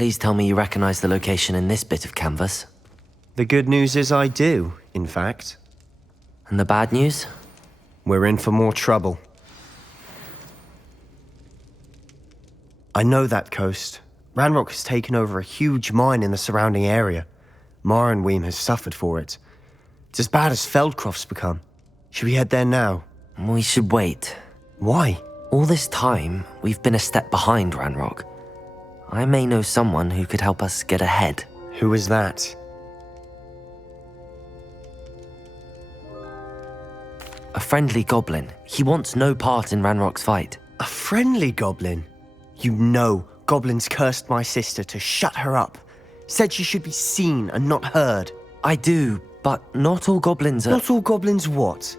Please tell me you recognize the location in this bit of canvas. The good news is I do, in fact. And the bad news? We're in for more trouble. I know that coast. Ranrock has taken over a huge mine in the surrounding area. Marrenweem has suffered for it. It's as bad as Feldcroft's become. Should we head there now? We should wait. Why? All this time, we've been a step behind Ranrock. I may know someone who could help us get ahead. Who is that? A friendly goblin. He wants no part in Ranrock's fight. A friendly goblin? You know, goblins cursed my sister to shut her up. Said she should be seen and not heard. I do, but not all goblins are... Not all goblins what?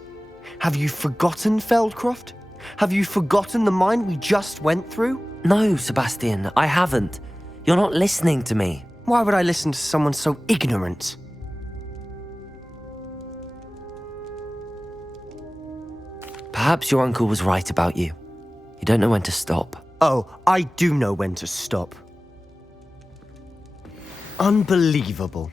Have you forgotten Feldcroft? Have you forgotten the mine we just went through? No, Sebastian, I haven't. You're not listening to me. Why would I listen to someone so ignorant? Perhaps your uncle was right about you. You don't know when to stop. Oh, I do know when to stop. Unbelievable.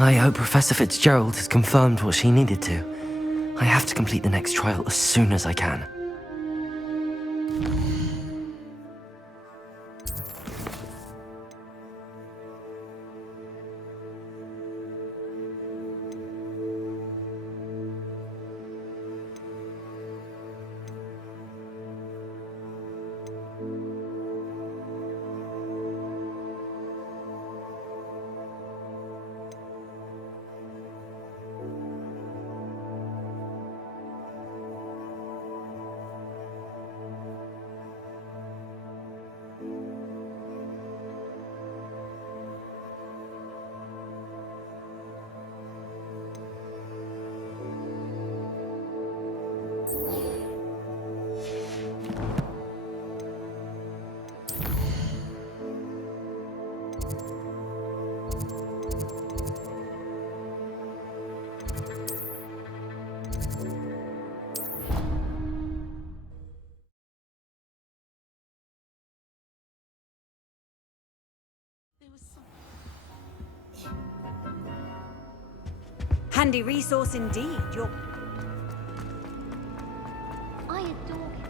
I hope Professor Fitzgerald has confirmed what she needed to. I have to complete the next trial as soon as I can. Handy resource indeed. I adore him.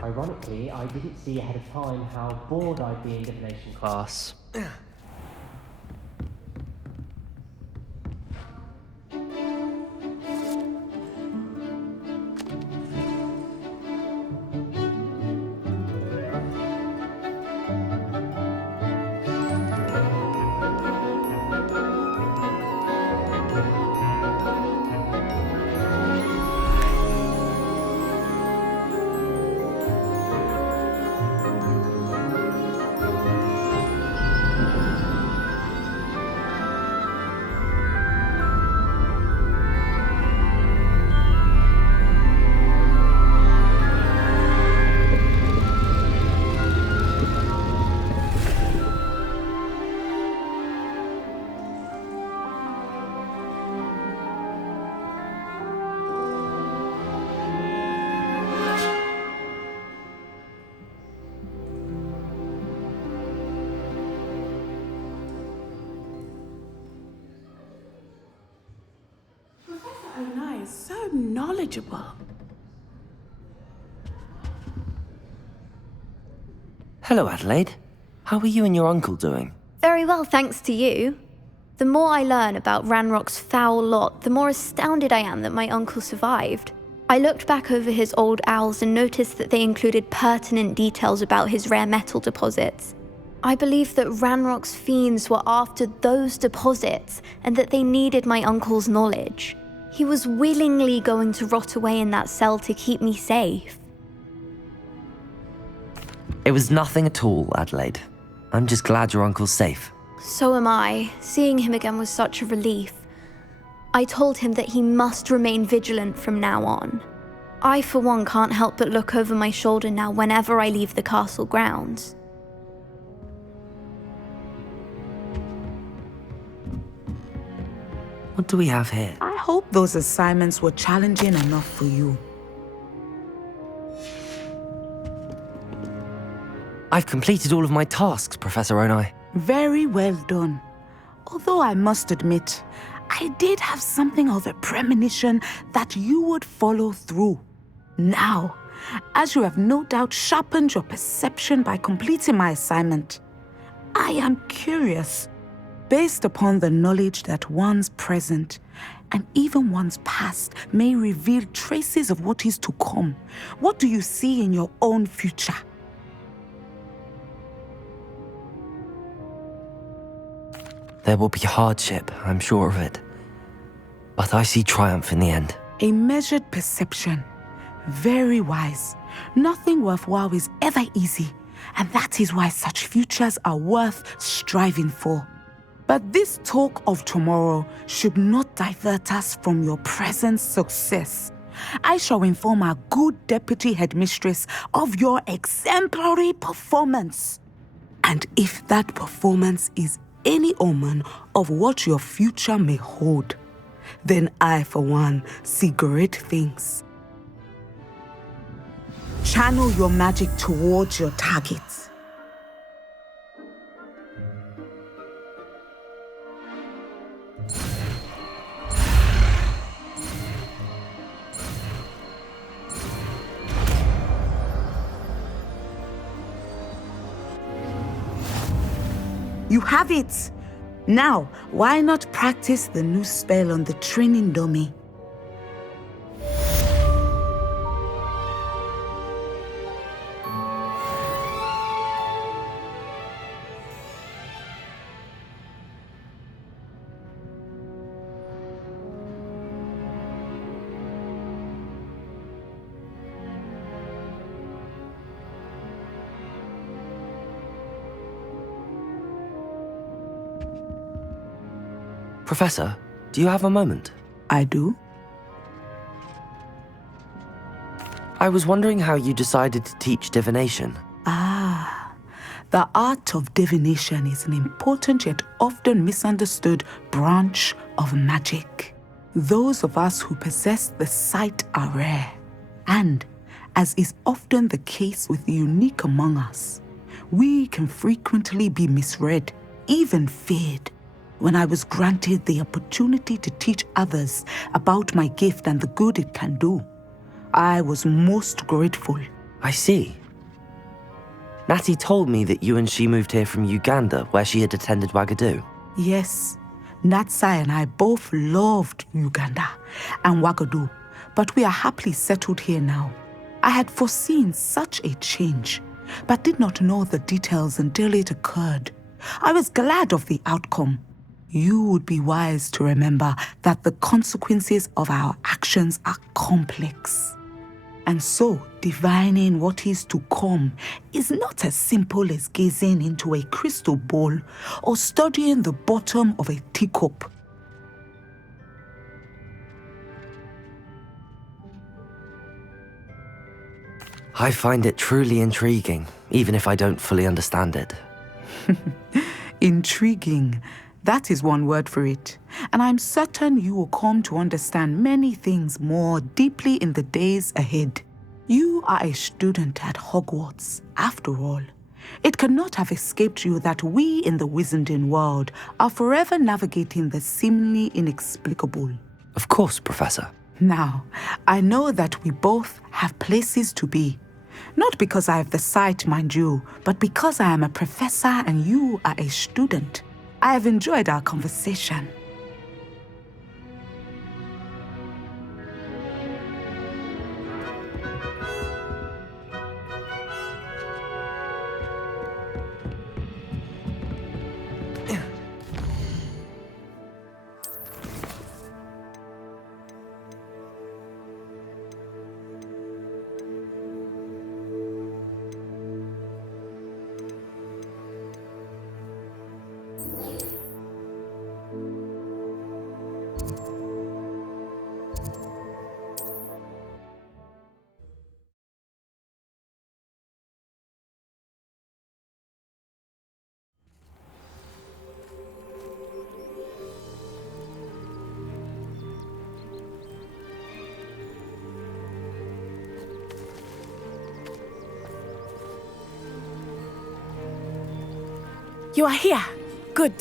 Ironically, I didn't see ahead of time how bored I'd be in divination class. Professor Onai is so knowledgeable. Hello, Adelaide. How are you and your uncle doing? Very well, thanks to you. The more I learn about Ranrock's foul lot, the more astounded I am that my uncle survived. I looked back over his old owls and noticed that they included pertinent details about his rare metal deposits. I believe that Ranrock's fiends were after those deposits and that they needed my uncle's knowledge. He was willingly going to rot away in that cell to keep me safe. It was nothing at all, Adelaide. I'm just glad your uncle's safe. So am I. Seeing him again was such a relief. I told him that he must remain vigilant from now on. I, for one, can't help but look over my shoulder now whenever I leave the castle grounds. What do we have here? I hope those assignments were challenging enough for you. I've completed all of my tasks, Professor Onai. Very well done. Although I must admit, I did have something of a premonition that you would follow through. Now, as you have no doubt sharpened your perception by completing my assignment, I am curious, based upon the knowledge that one's present and even one's past may reveal traces of what is to come. What do you see in your own future? There will be hardship, I'm sure of it. But I see triumph in the end. A measured perception. Very wise. Nothing worthwhile is ever easy, and that is why such futures are worth striving for. But this talk of tomorrow should not divert us from your present success. I shall inform our good deputy headmistress of your exemplary performance. And if that performance is any omen of what your future may hold, then I, for one, see great things. Channel your magic towards your targets. You have it! Now, why not practice the new spell on the training dummy? Professor, do you have a moment? I do? I was wondering how you decided to teach divination. The art of divination is an important yet often misunderstood branch of magic. Those of us who possess the sight are rare, and, as is often the case with the unique among us, we can frequently be misread, even feared. when I was granted the opportunity to teach others about my gift and the good it can do. I was most grateful. I see. Natty told me that you and she moved here from Uganda, where she had attended Wagadu. Yes, Natsai and I both loved Uganda and Wagadu, but we are happily settled here now. I had foreseen such a change, but did not know the details until it occurred. I was glad of the outcome. You would be wise to remember that the consequences of our actions are complex. And so, divining what is to come is not as simple as gazing into a crystal ball or studying the bottom of a teacup. I find it truly intriguing, even if I don't fully understand it. Intriguing. That is one word for it. And I'm certain you will come to understand many things more deeply in the days ahead. You are a student at Hogwarts, after all. It cannot have escaped you that we in the Wizarding world are forever navigating the seemingly inexplicable. Of course, Professor. Now, I know that we both have places to be. Not because I have the sight, mind you, but because I am a professor and you are a student. I have enjoyed our conversation. You are here. Good.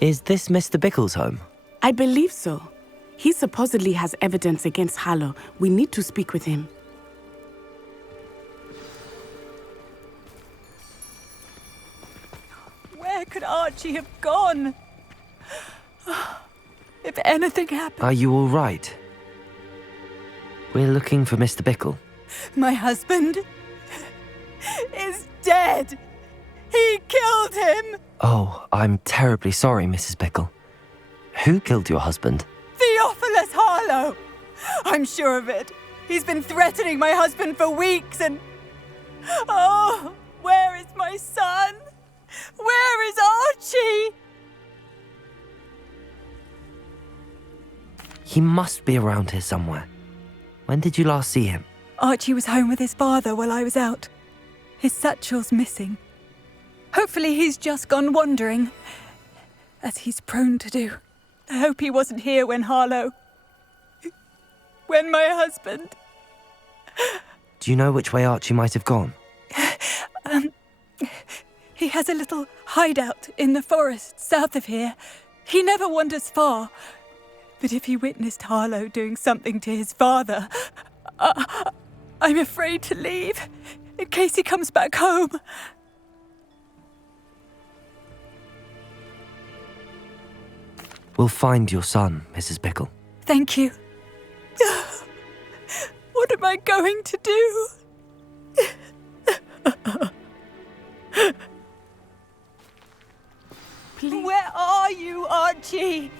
Is this Mr. Bickle's home? I believe so. He supposedly has evidence against Harlow. We need to speak with him. Where could Archie have gone? If anything happened... Are you all right? We're looking for Mr. Bickle. My husband is dead. He killed him. Oh, I'm terribly sorry, Mrs. Bickle. Who killed your husband? Theophilus Harlow. I'm sure of it. He's been threatening my husband for weeks and... Oh, where is my son? Where is Archie? He must be around here somewhere. When did you last see him? Archie was home with his father while I was out. His satchel's missing. Hopefully he's just gone wandering, as he's prone to do. I hope he wasn't here when my husband... Do you know which way Archie might have gone? He has a little hideout in the forest south of here. He never wanders far. But if he witnessed Harlow doing something to his father, I'm afraid to leave, in case he comes back home. We'll find your son, Mrs. Bickle. Thank you. What am I going to do? Please. Where are you, Archie?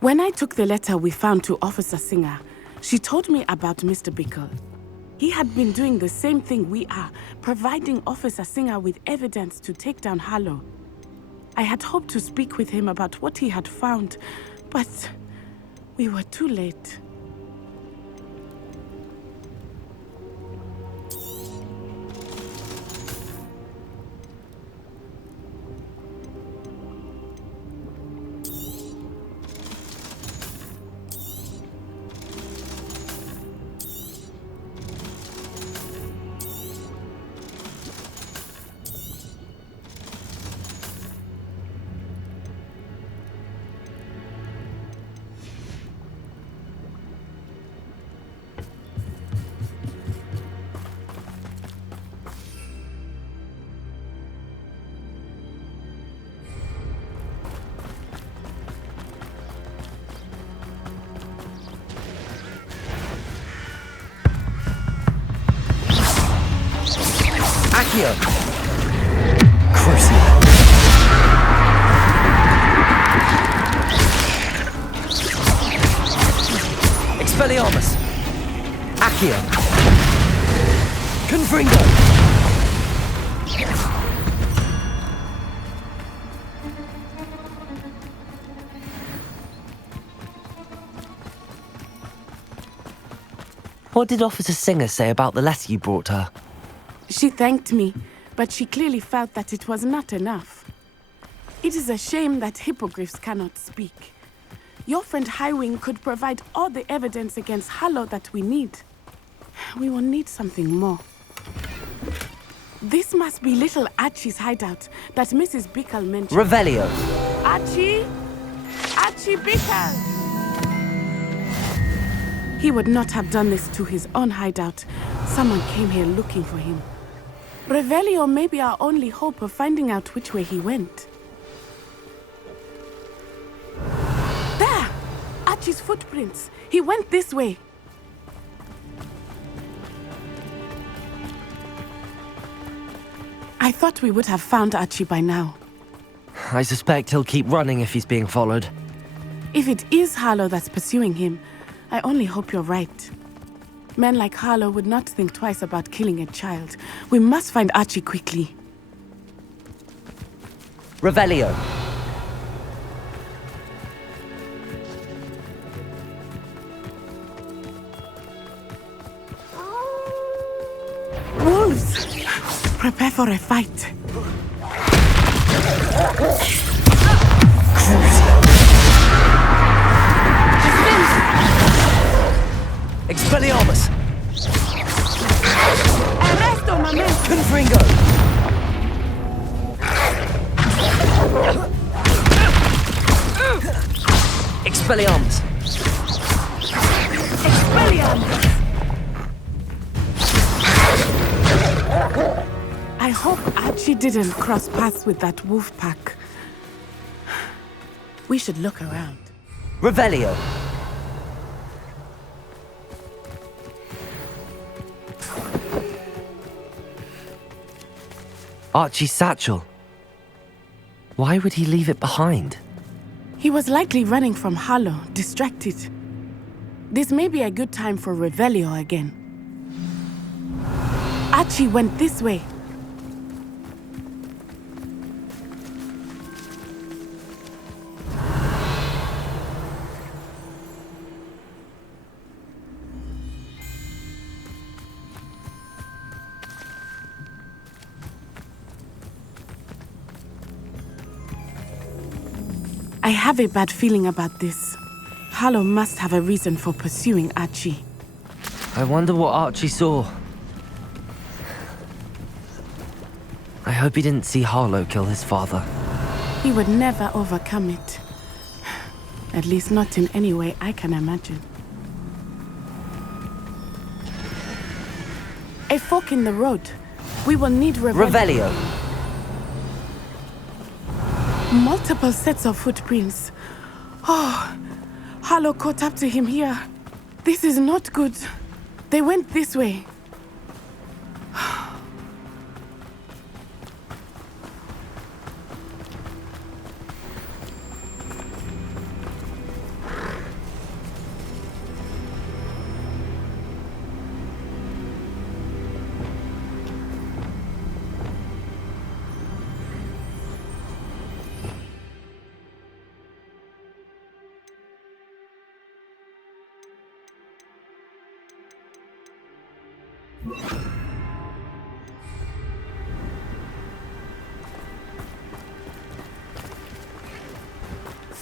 When I took the letter we found to Officer Singer, she told me about Mr. Bickle. He had been doing the same thing we are, providing Officer Singer with evidence to take down Harlow. I had hoped to speak with him about what he had found, but we were too late. Accio! Crucio! Expelliarmus! Accio! Confringo! What did Officer Singer say about the letter you brought her? She thanked me, but she clearly felt that it was not enough. It is a shame that hippogriffs cannot speak. Your friend Highwing could provide all the evidence against Harlow that we need. We will need something more. This must be little Archie's hideout that Mrs. Bickle mentioned. Revelio! Archie! Archie Bickle! He would not have done this to his own hideout. Someone came here looking for him. Revelio may be our only hope of finding out which way he went. There! Archie's footprints. He went this way. I thought we would have found Archie by now. I suspect he'll keep running if he's being followed. If it is Harlow that's pursuing him, I only hope you're right. Men like Harlow would not think twice about killing a child. We must find Archie quickly. Revelio! Wolves! Prepare for a fight. Expelliarmus! Arresto, my man! Confringo! Expelliarmus! Expelliarmus! I hope Archie didn't cross paths with that wolf pack. We should look around. Revelio! Archie's satchel. Why would he leave it behind? He was likely running from Harlow, distracted. This may be a good time for Revelio again. Archie went this way. I have a bad feeling about this. Harlow must have a reason for pursuing Archie. I wonder what Archie saw. I hope he didn't see Harlow kill his father. He would never overcome it. At least not in any way I can imagine. A fork in the road. We will need Revelio! Multiple sets of footprints. Oh, Harlow caught up to him here. This is not good. They went this way.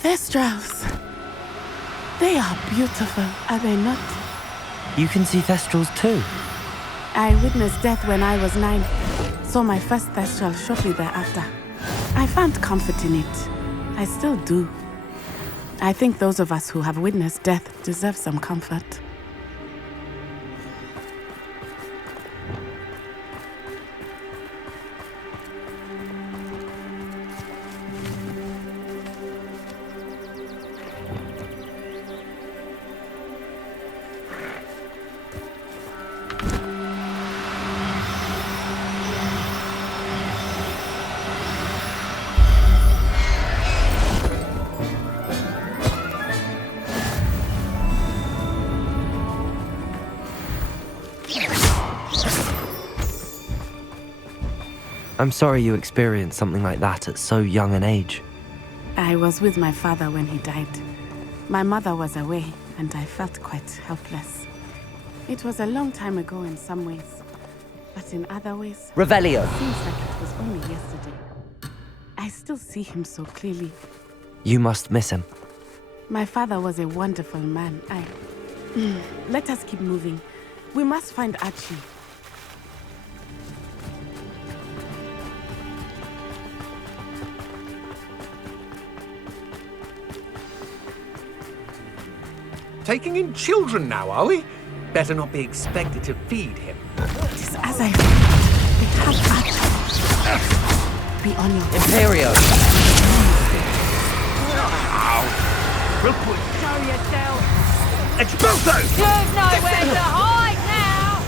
Thestrals. They are beautiful, are they not? You can see Thestrals too. I witnessed death when I was 9. Saw my first Thestral shortly thereafter. I found comfort in it. I still do. I think those of us who have witnessed death deserve some comfort. I'm sorry you experienced something like that at so young an age. I was with my father when he died. My mother was away, and I felt quite helpless. It was a long time ago in some ways, but in other ways, Revelio! it seems like it was only yesterday. I still see him so clearly. You must miss him. My father was a wonderful man. Let us keep moving. We must find Archie. Taking in children now, are we? Better not be expected to feed him. Just as I thought, we have Archie. Be on your Imperio! We'll put Show yourself! Expulso! You've nowhere to hide now!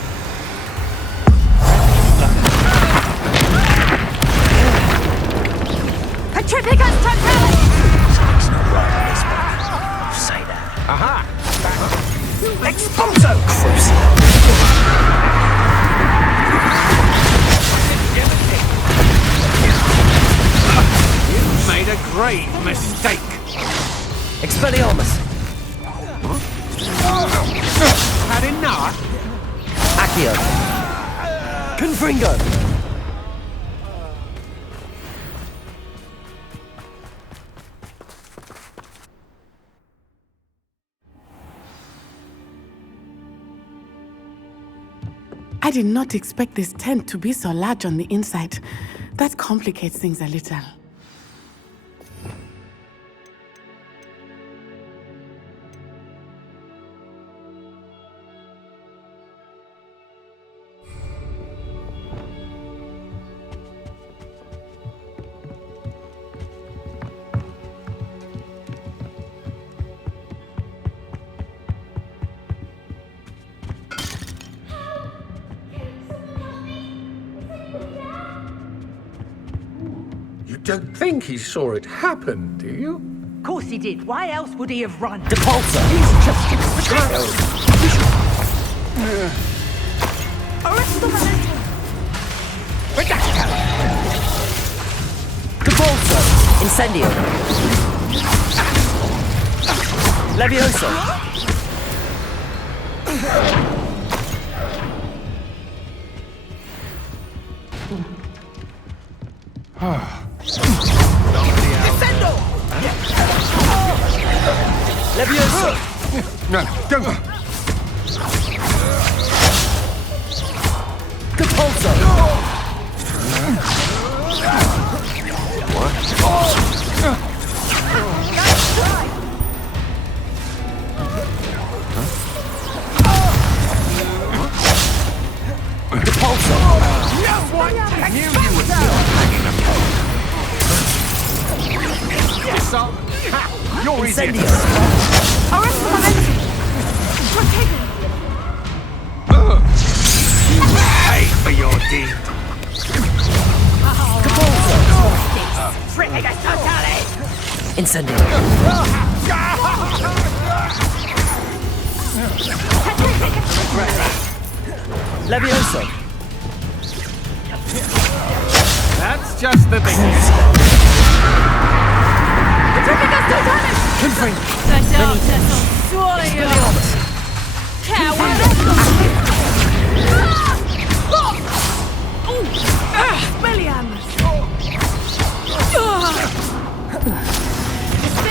Petrificus totalis! Say that. Aha! Expulso! You made a grave mistake. Expelliarmus! Had enough? Accio! Confringo! I did not expect this tent to be so large on the inside. That complicates things a little. You don't think he saw it happen, do you? Of course he did. Why else would he have run? Depulso! He's just a child. Depulso! Incendio! Levioso! Levioso! No, don't. Depulso! Depulso! I knew you would be hanging about. Yes, you're easy. Incendio! You pay for your deed. Incendio! Levioso! That's just the beginning. Confring! The darkness will swallow you up! Coward!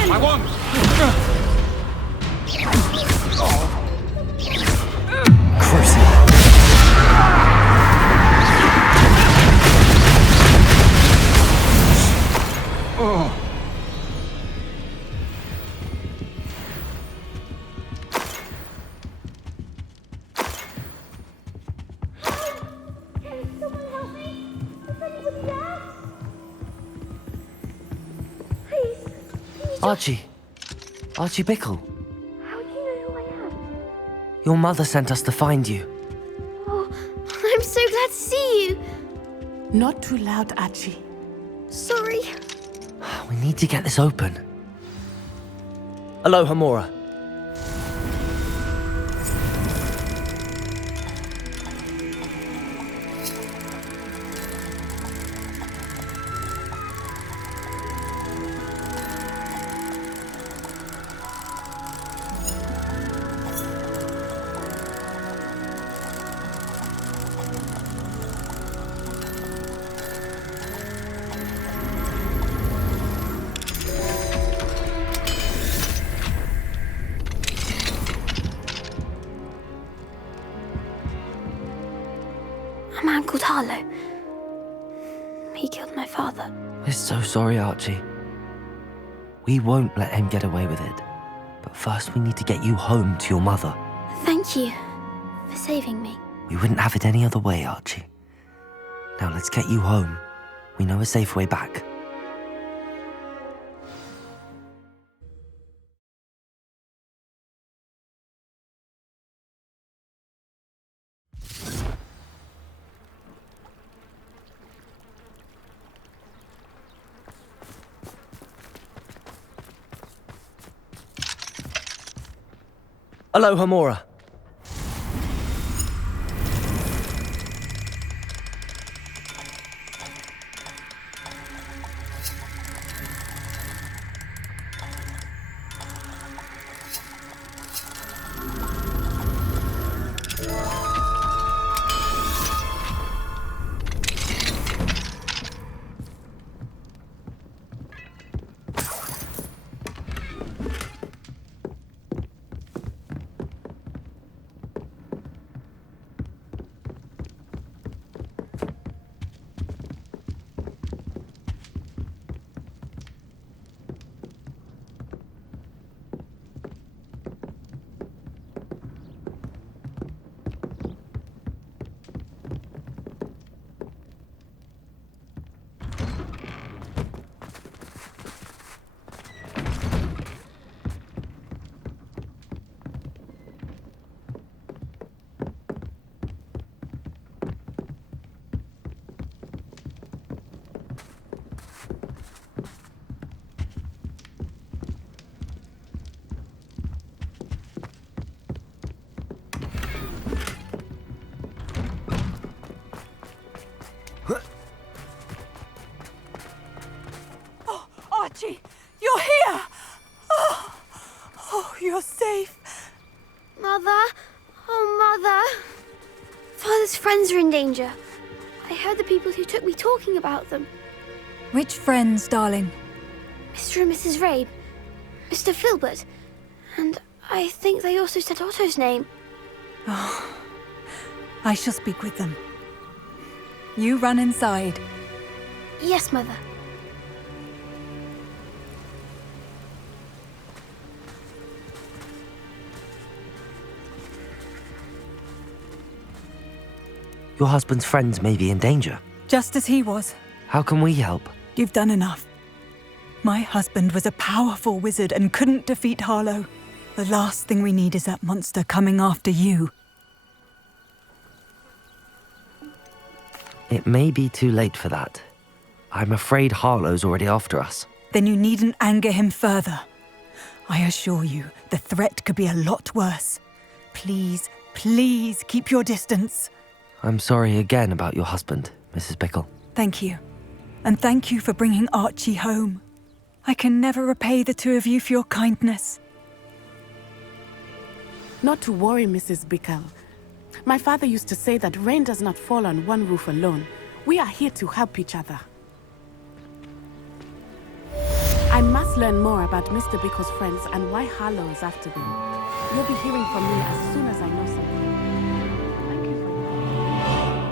I won. Crucible! Archie. Archie Bickle. How do you know who I am? Your mother sent us to find you. Oh, I'm so glad to see you. Not too loud, Archie. Sorry. We need to get this open. Aloha, Mora. We're so sorry, Archie. We won't let him get away with it. But first we need to get you home to your mother. Thank you for saving me. We wouldn't have it any other way, Archie. Now let's get you home. We know a safe way back. Aloha, Mora. Archie, you're here! Oh, you're safe. Mother? Oh, Mother. Father's friends are in danger. I heard the people who took me talking about them. Which friends, darling? Mr. and Mrs. Rabe, Mr. Filbert, and I think they also said Otto's name. I shall speak with them. You run inside. Yes, Mother. Your husband's friends may be in danger. Just as he was. How can we help? You've done enough. My husband was a powerful wizard and couldn't defeat Harlow. The last thing we need is that monster coming after you. It may be too late for that. I'm afraid Harlow's already after us. Then you needn't anger him further. I assure you, the threat could be a lot worse. Please, please keep your distance. I'm sorry again about your husband, Mrs. Bickle. Thank you. And thank you for bringing Archie home. I can never repay the two of you for your kindness. Not to worry, Mrs. Bickle. My father used to say that rain does not fall on one roof alone. We are here to help each other. I must learn more about Mr. Bickle's friends and why Harlow is after them. You'll be hearing from me as soon as I know something. Thank you for your help.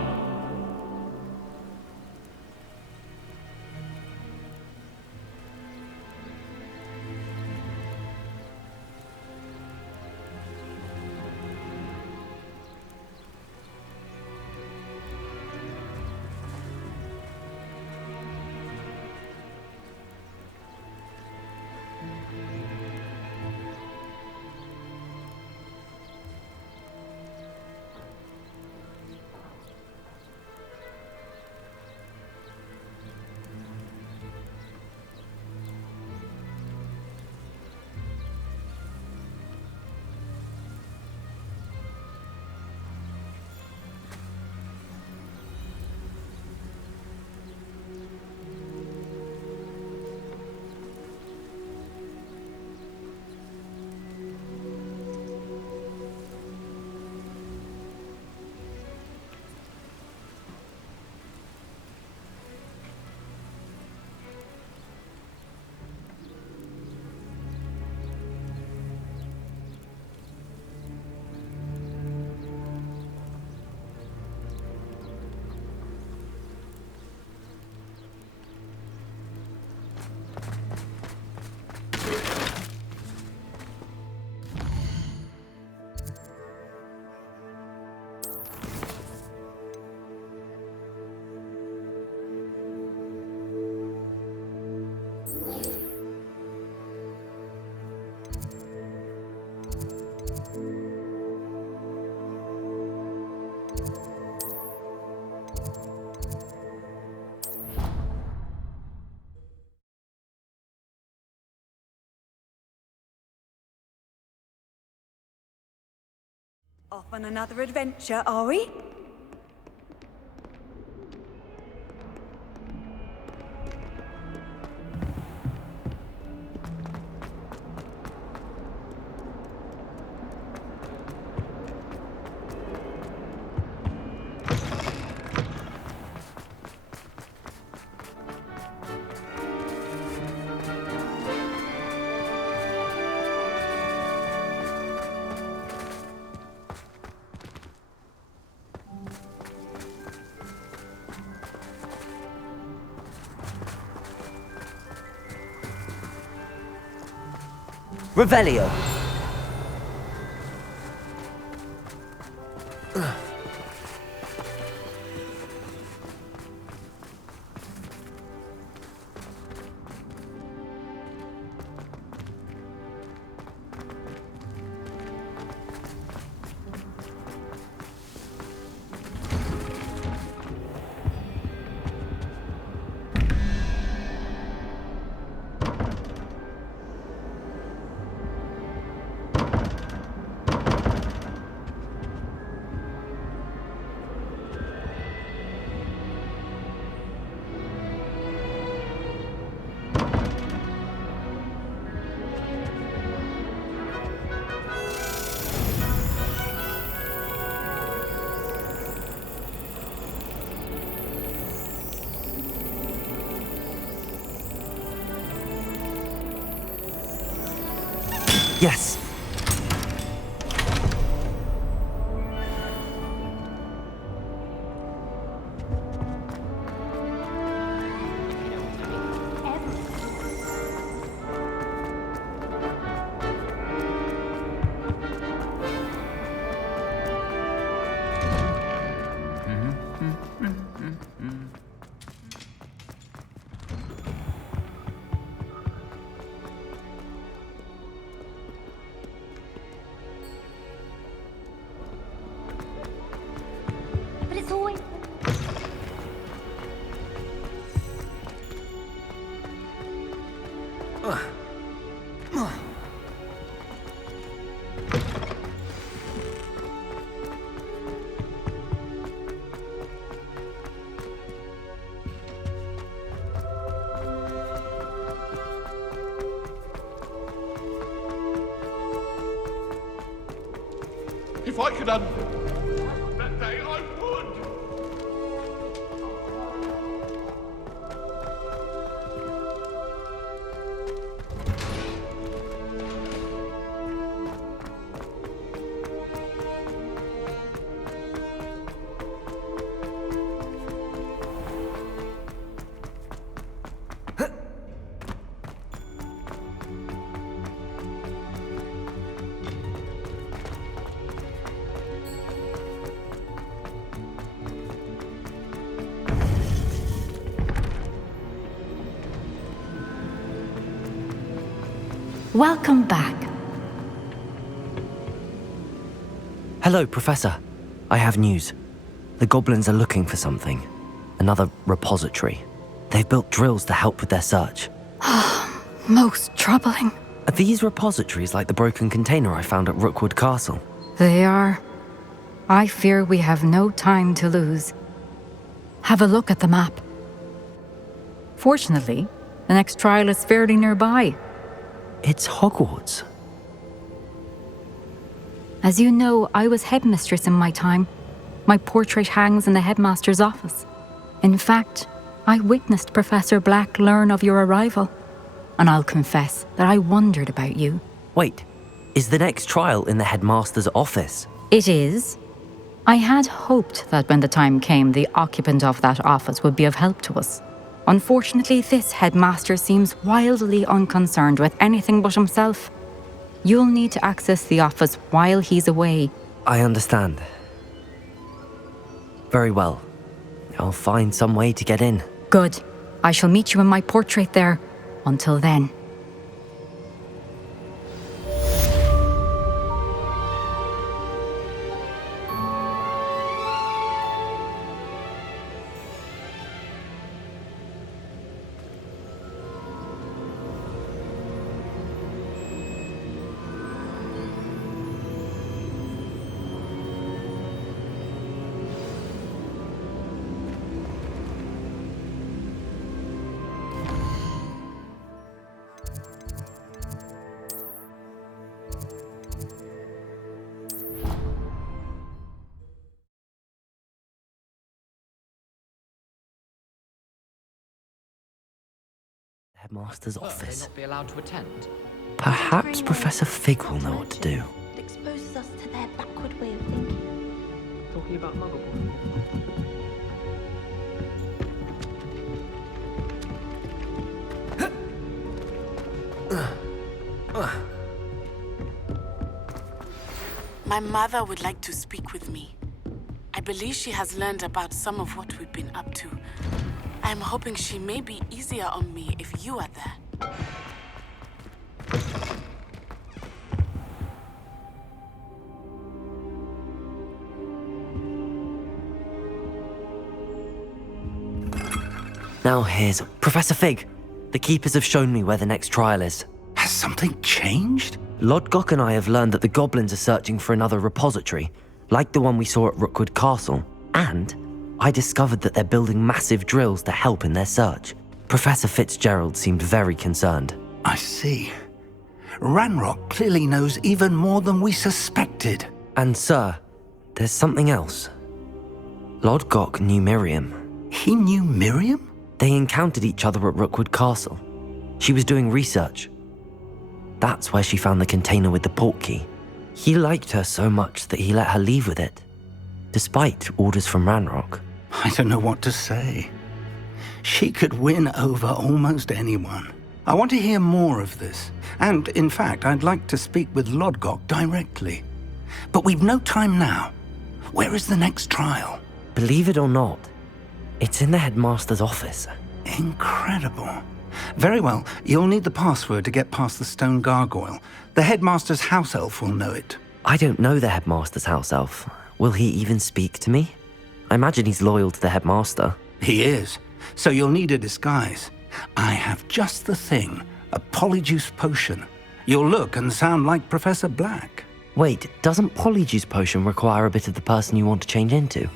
Off on another adventure, are we? Revelio. Yes. But it's always... If I could undo that day, I would! Welcome back. Hello, Professor. I have news. The goblins are looking for something. Another repository. They've built drills to help with their search. Most troubling. Are these repositories like the broken container I found at Rookwood Castle? They are. I fear we have no time to lose. Have a look at the map. Fortunately, the next trial is fairly nearby. It's Hogwarts. As you know, I was headmistress in my time. My portrait hangs in the headmaster's office. In fact, I witnessed Professor Black learn of your arrival. And I'll confess that I wondered about you. Wait, is the next trial in the headmaster's office? It is. I had hoped that when the time came, the occupant of that office would be of help to us. Unfortunately, this headmaster seems wildly unconcerned with anything but himself. You'll need to access the office while he's away. I understand. Very well. I'll find some way to get in. Good. I shall meet you in my portrait there. Until then. Headmaster's office. Not be allowed to attend. Perhaps Professor Fig will know what to do. It exposes us to their backward way of thinking. Talking about Muggle. My mother would like to speak with me. I believe she has learned about some of what we've been up to. I'm hoping she may be easier on me if you are there. Now here's Professor Fig. The Keepers have shown me where the next trial is. Has something changed? Lodgok and I have learned that the goblins are searching for another repository, like the one we saw at Rookwood Castle. And I discovered that they're building massive drills to help in their search. Professor Fitzgerald seemed very concerned. I see. Ranrock clearly knows even more than we suspected. And sir, there's something else. Lodgok knew Miriam. He knew Miriam? They encountered each other at Rookwood Castle. She was doing research. That's where she found the container with the port key. He liked her so much that he let her leave with it, despite orders from Ranrock. I don't know what to say. She could win over almost anyone. I want to hear more of this. And, in fact, I'd like to speak with Lodgok directly. But we've no time now. Where is the next trial? Believe it or not, it's in the headmaster's office. Incredible. Very well, you'll need the password to get past the stone gargoyle. The headmaster's house elf will know it. I don't know the headmaster's house elf. Will he even speak to me? I imagine he's loyal to the headmaster. He is, so you'll need a disguise. I have just the thing, a polyjuice potion. You'll look and sound like Professor Black. Wait, doesn't polyjuice potion require a bit of the person you want to change into?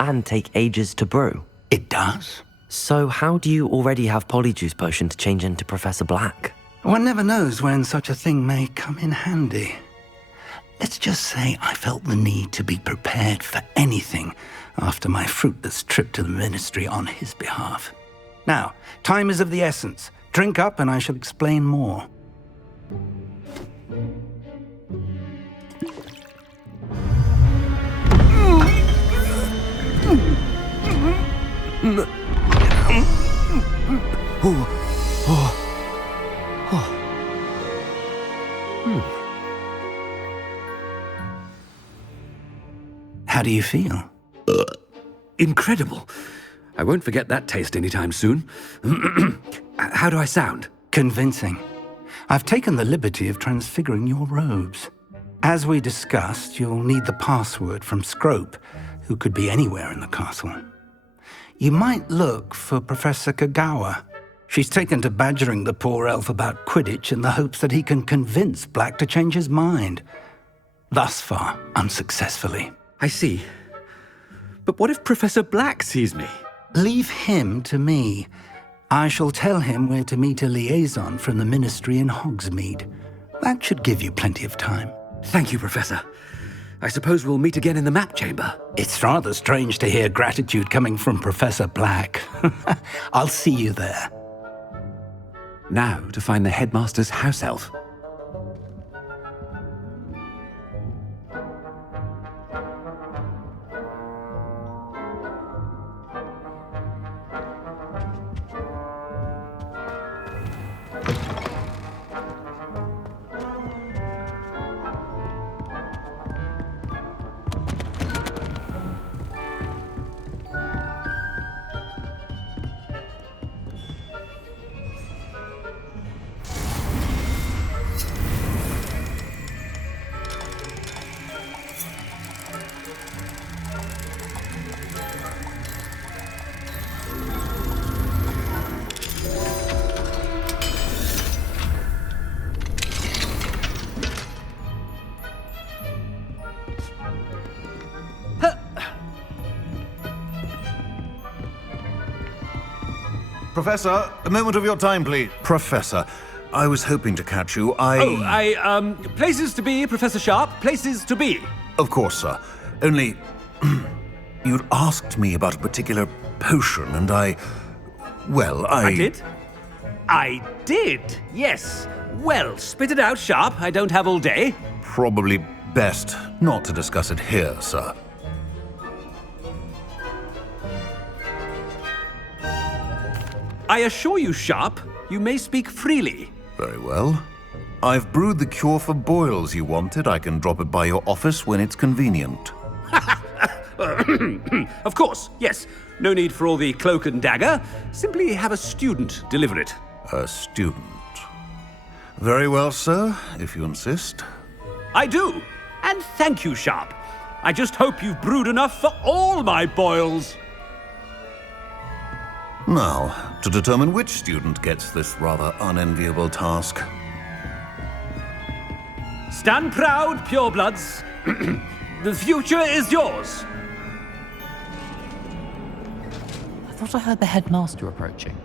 And take ages to brew? It does. So how do you already have polyjuice potion to change into Professor Black? One never knows when such a thing may come in handy. Let's just say I felt the need to be prepared for anything after my fruitless trip to the ministry on his behalf. Now, time is of the essence. Drink up and I shall explain more. How do you feel? Incredible. I won't forget that taste anytime soon. How do I sound? Convincing. I've taken the liberty of transfiguring your robes. As we discussed, you'll need the password from Scrope, who could be anywhere in the castle. You might look for Professor Kagawa. She's taken to badgering the poor elf about Quidditch in the hopes that he can convince Black to change his mind. Thus far, unsuccessfully. I see. But what if Professor Black sees me? Leave him to me. I shall tell him where to meet a liaison from the ministry in Hogsmeade. That should give you plenty of time. Thank you, Professor. I suppose we'll meet again in the map chamber. It's rather strange to hear gratitude coming from Professor Black. I'll see you there. Now to find the headmaster's house elf. Professor, a moment of your time, please. Professor, I was hoping to catch you. Places to be, Professor Sharp, places to be. Of course, sir. Only, you'd asked me about a particular potion, and I did? I did, yes. Well, spit it out sharp. I don't have all day. Probably best not to discuss it here, sir. I assure you, Sharp, you may speak freely. Very well. I've brewed the cure for boils you wanted. I can drop it by your office when it's convenient. Of course, yes. No need for all the cloak and dagger. Simply have a student deliver it. A student. Very well, sir, if you insist. I do. And thank you, Sharp. I just hope you've brewed enough for all my boils. Now, to determine which student gets this rather unenviable task. Stand proud, purebloods. The future is yours. I thought I heard the headmaster approaching.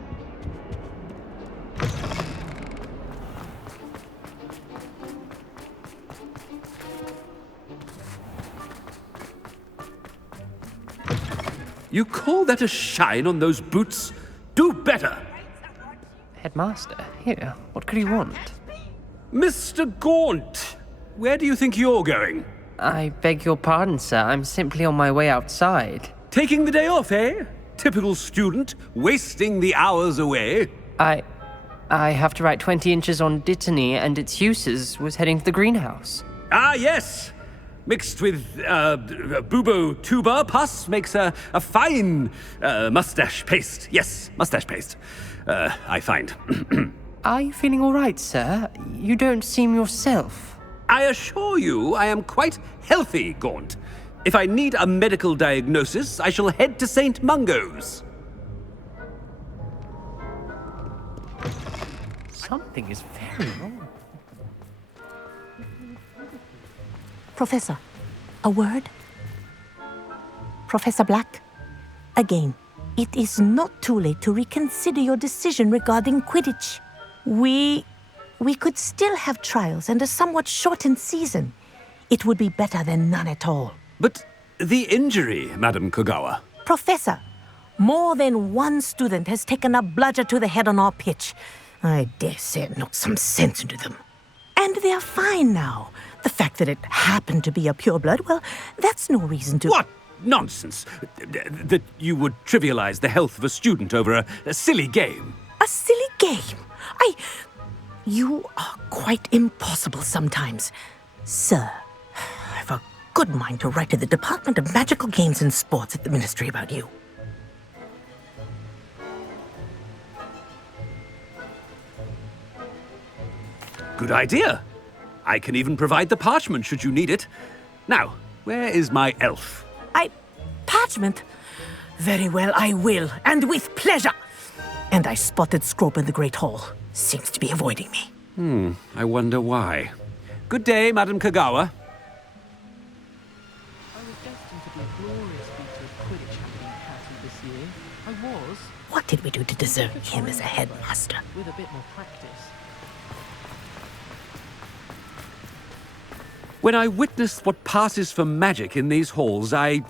You call that a shine on those boots? Do better! Headmaster, here, what could you want? Mr. Gaunt, where do you think you're going? I beg your pardon, sir. I'm simply on my way outside. Taking the day off, eh? Typical student, wasting the hours away. I have to write 20 inches on Dittany and its uses. Was heading to the greenhouse. Ah, yes! Mixed with bubo tuber pus makes a fine mustache paste. Yes, mustache paste. I find. Are you feeling all right, sir? You don't seem yourself. I assure you I am quite healthy, Gaunt. If I need a medical diagnosis, I shall head to St. Mungo's. Something is very wrong. Professor, a word? Professor Black, again, it is not too late to reconsider your decision regarding Quidditch. We could still have trials and a somewhat shortened season. It would be better than none at all. But the injury, Madam Kogawa. Professor, more than one student has taken a bludger to the head on our pitch. I dare say it knocked some sense into them. And they're fine now. The fact that it happened to be a pureblood, well, that's no reason to... What nonsense! That you would trivialize the health of a student over a silly game. A silly game? You are quite impossible sometimes. Sir, I've a good mind to write to the Department of Magical Games and Sports at the Ministry about you. Good idea. I can even provide the parchment should you need it. Now, where is my elf? Parchment? Very well, I will, and with pleasure. And I spotted Scrope in the Great Hall. Seems to be avoiding me. I wonder why. Good day, Madam Kogawa. I was destined to be a glorious feature of Quidditch happening Catty this year. I was. What did we do to deserve him as a headmaster? With a bit more practice. When I witness what passes for magic in these halls, I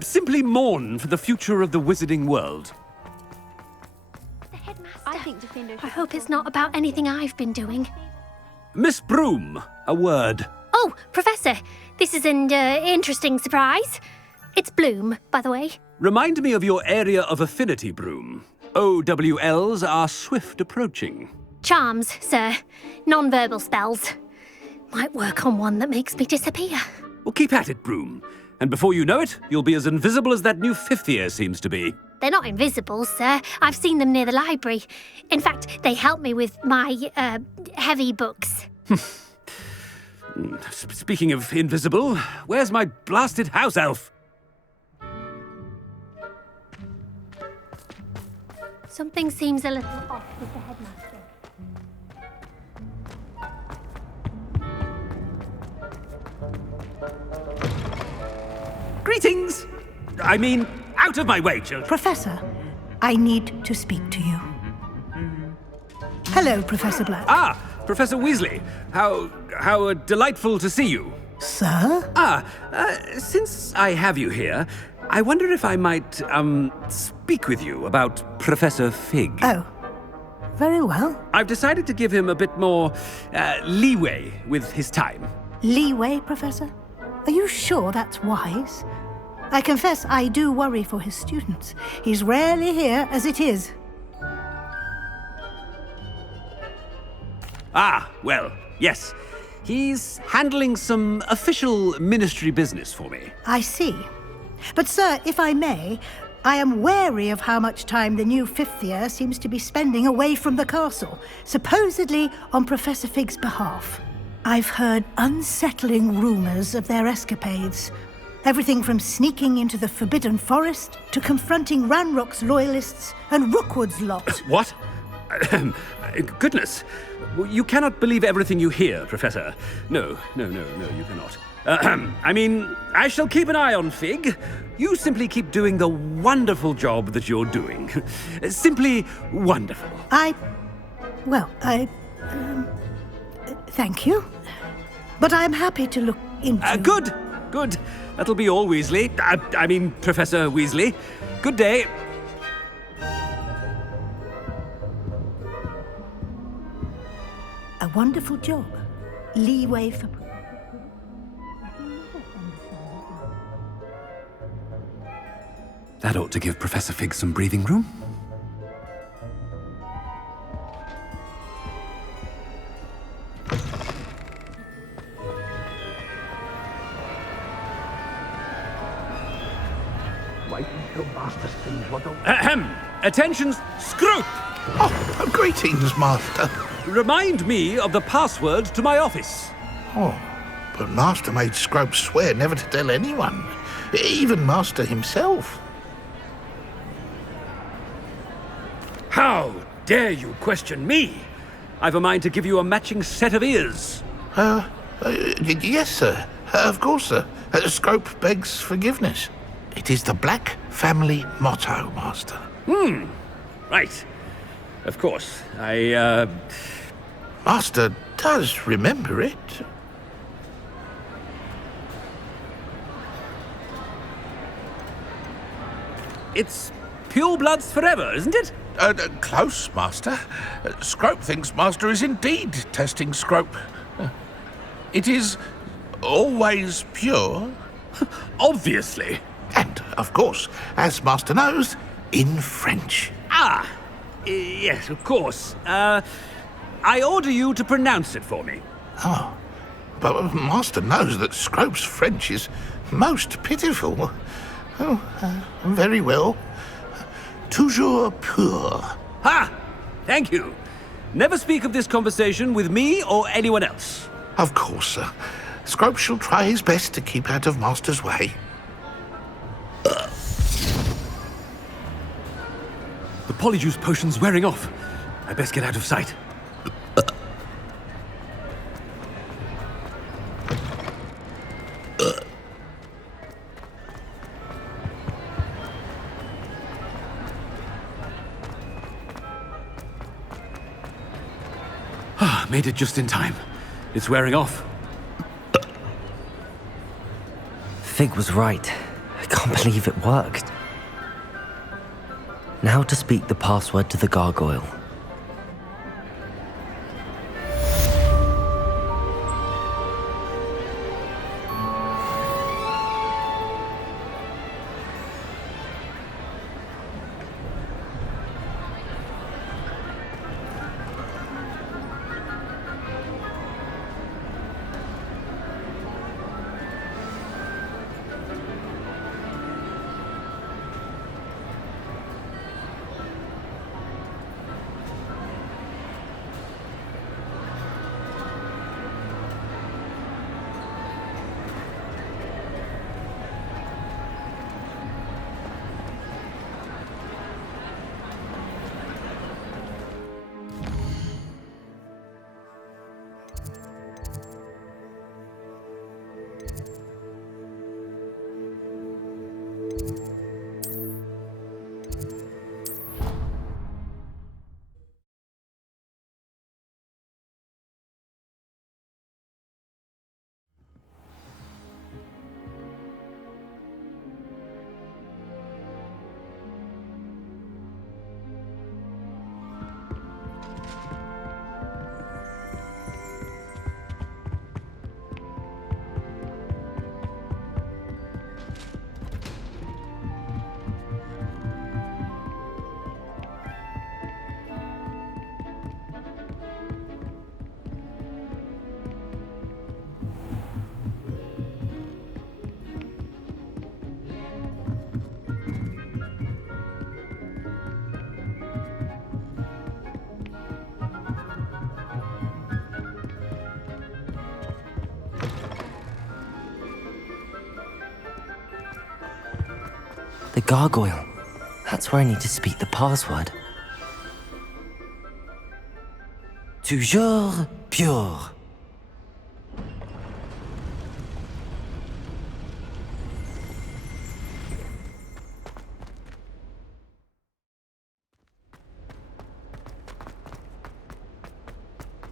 simply mourn for the future of the wizarding world. I hope it's not about anything I've been doing. Miss Broom, a word. Oh, Professor, this is an interesting surprise. It's Bloom, by the way. Remind me of your area of affinity, Broom. OWLs are swift approaching. Charms, sir. Non-verbal spells. Might work on one that makes me disappear. Well, keep at it, Broom. And before you know it, you'll be as invisible as that new fifth year seems to be. They're not invisible, sir. I've seen them near the library. In fact, they help me with my, heavy books. Speaking of invisible, where's my blasted house elf? Something seems a little off with the headmaster. Greetings! I mean, out of my way, children. Professor, I need to speak to you. Hello, Professor Black. Ah, Professor Weasley. How delightful to see you. Sir? Since I have you here, I wonder if I might, speak with you about Professor Fig. Oh, very well. I've decided to give him a bit more, leeway with his time. Leeway, Professor? Are you sure that's wise? I confess I do worry for his students. He's rarely here as it is. Ah, well, yes. He's handling some official ministry business for me. I see. But, sir, if I may, I am wary of how much time the new fifth year seems to be spending away from the castle, supposedly on Professor Fig's behalf. I've heard unsettling rumors of their escapades. Everything from sneaking into the Forbidden Forest to confronting Ranrock's loyalists and Rookwood's lot. What? Goodness. You cannot believe everything you hear, Professor. No, you cannot. I mean, I shall keep an eye on Fig. You simply keep doing the wonderful job that you're doing. Simply wonderful. Thank you. But I'm happy to look into... Good. That'll be all, Weasley. I mean, Professor Weasley. Good day. A wonderful job. Leeway for... That ought to give Professor Fig some breathing room. Wait until Master sees what the... Ahem! Attention, Scrope! Oh, greetings, Master. Remind me of the password to my office. Oh, but Master made Scrope swear never to tell anyone, even Master himself. How dare you question me? I've a mind to give you a matching set of ears. Yes, sir. Of course, sir. Scrope begs forgiveness. It is the Black family motto, Master. Right. Of course. Master does remember it. It's pure bloods forever, isn't it? Close, Master. Scrope thinks Master is indeed testing Scrope. It is always pure. Obviously. And, of course, as Master knows, in French. Yes, of course. I order you to pronounce it for me. Oh, but Master knows that Scrope's French is most pitiful. Oh, very well. Toujours pur. Ha! Thank you. Never speak of this conversation with me or anyone else. Of course, sir. Scrope shall try his best to keep out of Master's way. The Polyjuice potion's wearing off. I best get out of sight. Made it just in time. It's wearing off. Fig was right. I can't believe it worked. Now to speak the password to the gargoyle. gargoyle. That's where I need to speak the password. Toujours pure.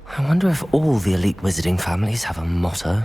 I wonder if all the elite wizarding families have a motto.